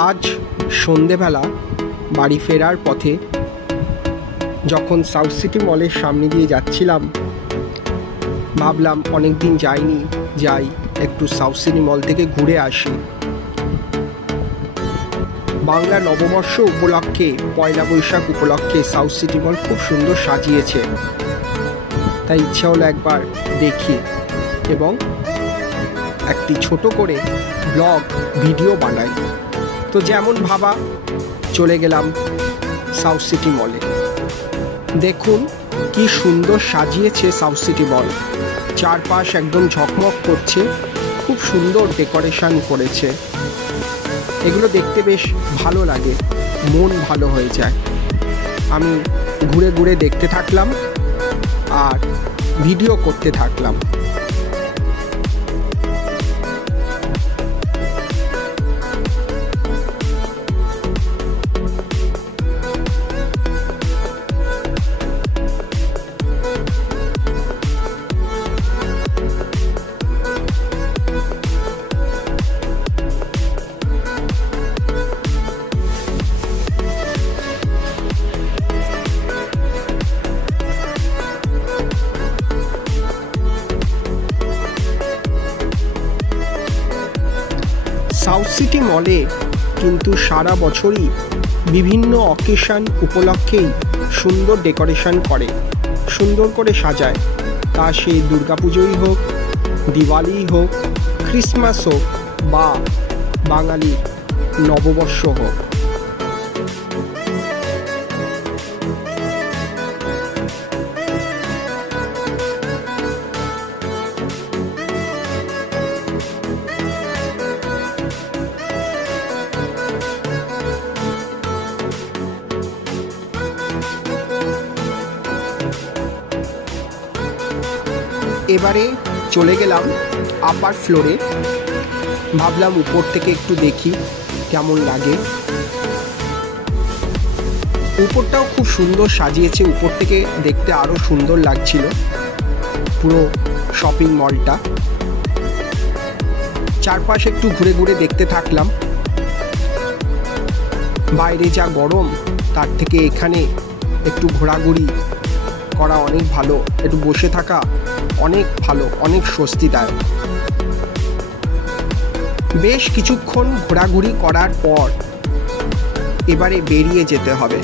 আজ সন্ধেবেলা বাড়ি ফেরার পথে যখন সাউথ সিটি মলের সামনে দিয়ে যাচ্ছিলাম, ভাবলাম অনেক দিন যাইনি, যাই একটু সাউথ সিটি মল থেকে ঘুরে আসি। বাংলা নববর্ষ উপলক্ষে, পয়লা বৈশাখ উপলক্ষে সাউথ সিটি মল খুব সুন্দর সাজিয়েছে, তাই ইচ্ছা হলো একবার দেখি এবং একটি ছোট করে ব্লগ ভিডিও বানাই। তো যেমন ভাবা চলে গেলাম সাউথ সিটি মলে। দেখুন কি সুন্দর সাজিয়েছে সাউথ সিটি মল, চারপাশ একদম ঝকমক করছে, খুব সুন্দর ডেকোরেশন করেছে। এগুলো দেখতে বেশ ভালো লাগে, মন ভালো হয়ে যায়। আমি ঘুরে ঘুরে দেখতে থাকলাম আর ভিডিও করতে থাকলাম। সাউথ সিটি মলে কিন্তু সারা বছরই বিভিন্ন অকেশন উপলক্ষেই সুন্দর ডেকোরেশন করে, সুন্দর করে সাজায়। তা সে দুর্গাপুজোই হোক, দিওয়ালিই হোক, ক্রিসমাস হোক বা বাঙালির নববর্ষ হোক। এবারে চলে গেলাম আপার ফ্লোরে, ভাবলাম উপর থেকে একটু দেখি কেমন লাগে। উপরটাও খুব সুন্দর সাজিয়েছে, উপর থেকে দেখতে আরও সুন্দর লাগছিল পুরো শপিং মলটা। চারপাশে একটু ঘুরে ঘুরে দেখতে থাকলাম। বাইরে যা গরম, তার থেকে এখানে একটু ঘোরাঘুরি করা অনেক ভালো, একটু বসে থাকা অনেক ভালো, অনেক স্বস্তিদায়ক। বেশ কিছুক্ষণ ঘোরাঘুরি করার পর এবারে বেরিয়ে যেতে হবে।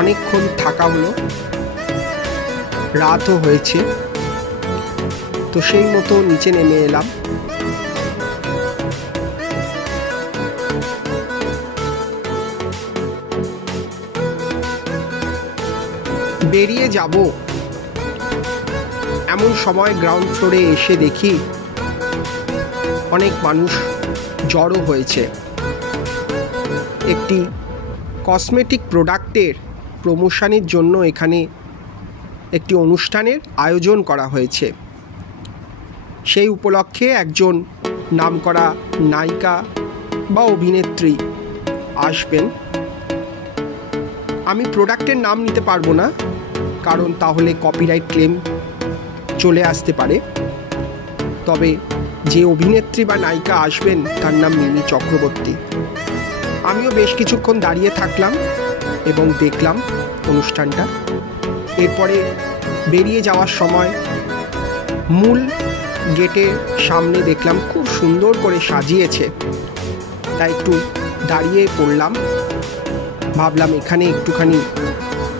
অনেকক্ষণ থাকা হলো, রাতও হয়েছে, তো সেই মতো নিচে নেমে এলাম। বেরিয়ে যাব এমন সময় গ্রাউন্ড ফ্লোরে এসে দেখি অনেক মানুষ জড়ো হয়েছে। একটি কসমেটিক প্রোডাক্টের প্রমোশনের জন্য এখানে একটি অনুষ্ঠানের আয়োজন করা হয়েছে। সেই উপলক্ষে একজন নামকরা নায়িকা বা অভিনেত্রী আসবেন। আমি প্রোডাক্টের নাম নিতে পারবো না, কারণ তাহলে কপিরাইট ক্লেম চলে আসতে পারে। তবে যে অভিনেত্রী বা নায়িকা আসবেন তার নাম মিমি চক্রবর্তী। আমিও বেশ কিছুক্ষণ দাঁড়িয়ে থাকলাম এবং দেখলাম অনুষ্ঠানটা। এরপরে বেরিয়ে যাওয়ার সময় মূল গেটের সামনে দেখলাম খুব সুন্দর করে সাজিয়েছে, তাই একটু দাঁড়িয়ে পড়লাম। ভাবলাম এখানে একটুখানি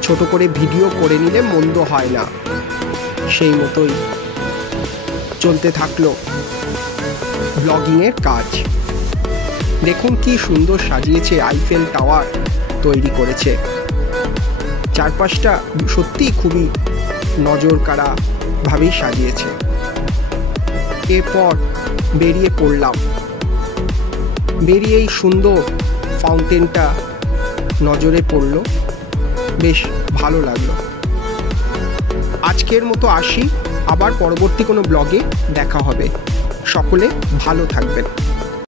ছোট করে ভিডিও করে নিলে মন্দ হয় না। সেই মতোই চলতে থাকলো ব্লগিংয়ের কাজ। দেখুন কি সুন্দর সাজিয়েছে, আইফেল টাওয়ার তৈরি করেছে। চারপাশটা সত্যি খুবই নজর কাড়া ভাবেই সাজিয়েছে। এরপর বেরিয়ে পড়লাম। বেরিয়েই সুন্দর ফাউন্টেনটা নজরে পড়লো, বেশ ভালো লাগলো। আজকের মতো আসি, আবার পরবর্তী কোনো ব্লগে দেখা হবে। সকলে ভালো থাকবেন।